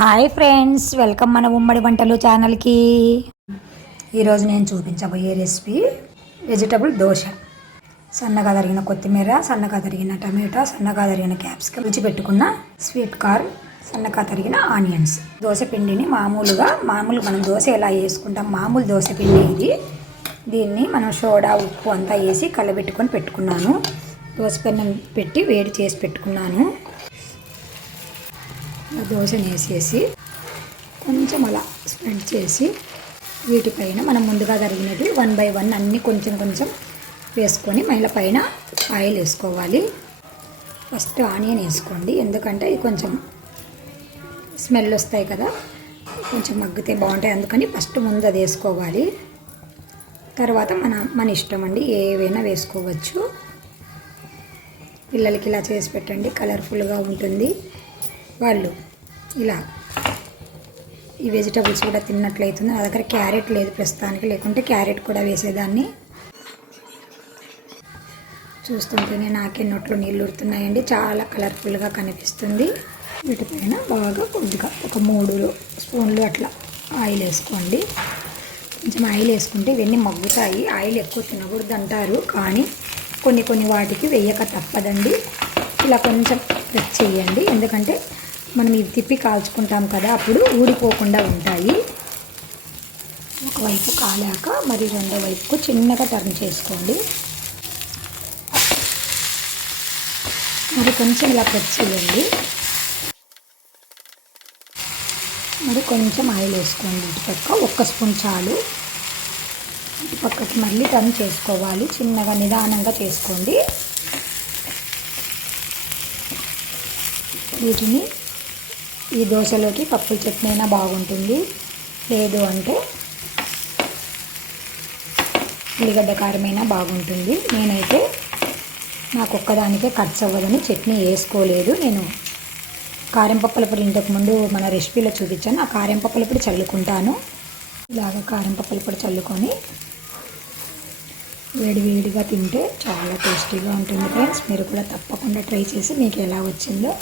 Hi friends, welcome మన ఉమ్మడి వంటలు ఛానల్కి. ఈరోజు నేను చూపించబోయే రెసిపీ వెజిటబుల్ దోశ. సన్నగా తరిగిన కొత్తిమీర, సన్నగా తరిగిన టమాటా, సన్నగా తరిగిన క్యాప్సికమ్, రుచి పెట్టుకున్న స్వీట్ కార్న్, సన్నగా తరిగిన ఆనియన్స్. దోశ పిండిని మామూలు మనం దోశ ఎలా వేసుకుంటాం, మామూలు దోశ పిండి ఇది. దీన్ని మనం సోడా, ఉప్పు అంతా వేసి కలబెట్టుకొని పెట్టుకున్నాను. దోశ పెనం పెట్టి వేడి చేసి పెట్టుకున్నాను. దోశను వేసేసి కొంచెం అలా స్ప్రెడ్ చేసి వీటిపైన మనం ముందుగా తరిగినది 1 by 1 అన్నీ కొంచెం కొంచెం వేసుకొని మళ్ళీ పైన ఆయిల్ వేసుకోవాలి. ఫస్ట్ ఆనియన్ వేసుకోండి, ఎందుకంటే ఇది కొంచెం స్మెల్ వస్తాయి కదా, కొంచెం మగ్గితే బాగుంటాయి. అందుకని ఫస్ట్ ముందు అది వేసుకోవాలి. తర్వాత మన ఇష్టం అండి, ఏవైనా వేసుకోవచ్చు. పిల్లలకి ఇలా చేసి పెట్టండి, కలర్ఫుల్గా ఉంటుంది. వాళ్ళు ఇలా ఈ వెజిటబుల్స్ కూడా తిన్నట్లయితుంది. నా దగ్గర క్యారెట్ లేదు ప్రస్తుతానికి, లేకుంటే క్యారెట్ కూడా వేసేదాన్ని. చూస్తుంటేనే నాకే నోట్లో నీళ్ళు ఉడుతున్నాయండి, చాలా కలర్ఫుల్గా కనిపిస్తుంది. వీటిపైన బాగా కొద్దిగా ఒక 3 స్పూన్లు అట్లా ఆయిల్ వేసుకోండి. కొంచెం ఆయిల్ వేసుకుంటే ఇవన్నీ మగ్గుతాయి. ఆయిల్ ఎక్కువ తినకూడదు అంటారు, కానీ కొన్ని వాటికి వేయక తప్పదండి. ఇలా కొంచెం ప్రెస్ చేయండి, ఎందుకంటే మనం ఇది తిప్పి కాల్చుకుంటాం కదా, అప్పుడు ఊడిపోకుండా ఉంటాయి. ఒకవైపు కాలాక మరి రెండో వైపుకు చిన్నగా టర్న్ చేసుకోండి. మరి కొంచెం ఇలా ప్రెస్ చేయండి. మరి కొంచెం ఆయిల్ వేసుకోండి. ఇటుపక్క 1 స్పూన్ చాలు. ఇటుపక్కకి మళ్ళీ టర్న్ చేసుకోవాలి. చిన్నగా నిదానంగా చేసుకోండి. వీటిని ఈ దోశలోకి పప్పుల చట్నీ అయినా బాగుంటుంది, లేదు అంటే ఉల్లిగడ్డ కారమైనా బాగుంటుంది. నేనైతే నాకు ఒక్కదానికే ఖర్చు అవ్వదని చట్నీ వేసుకోలేదు. నేను కారం పప్పుల పొడి ఇంతకుముందు మన రెసిపీలో చూపించాను, ఆ కారం పప్పుల పొడి చల్లుకుంటాను. ఇలాగ కారం పప్పుల పొడి చల్లుకొని వేడివేడిగా తింటే చాలా టేస్టీగా ఉంటుంది ఫ్రెండ్స్. మీరు కూడా తప్పకుండా ట్రై చేసి మీకు ఎలా వచ్చిందో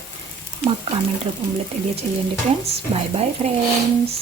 మాకు కామెంట్ రూపంలో తెలియచేయండి ఫ్రెండ్స్. Bye bye friends.